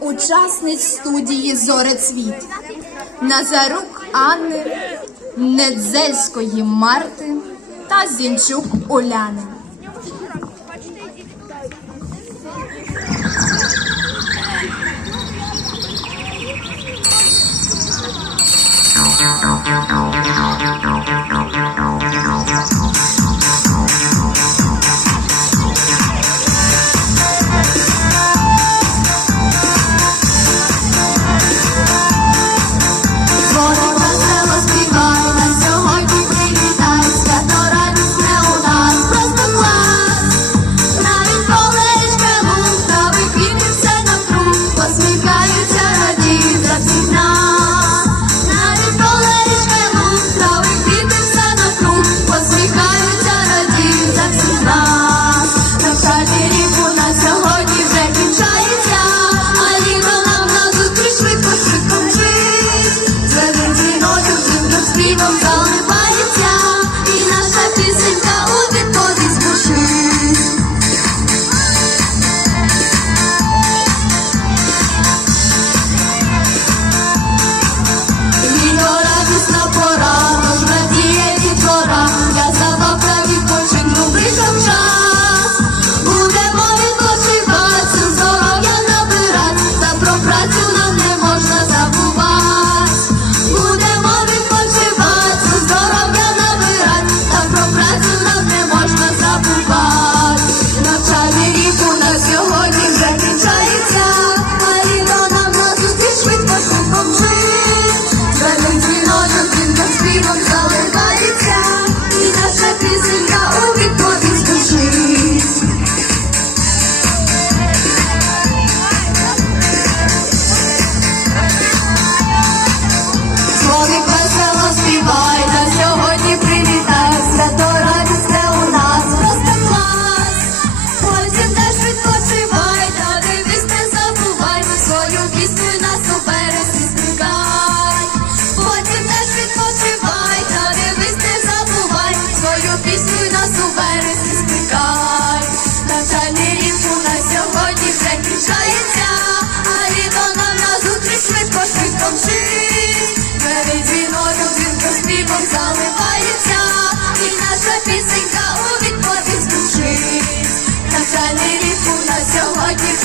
Учасниць студії Зорецвіт Назарук Анни, Недзельської Марти та Зінчук Оляни.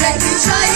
Let me try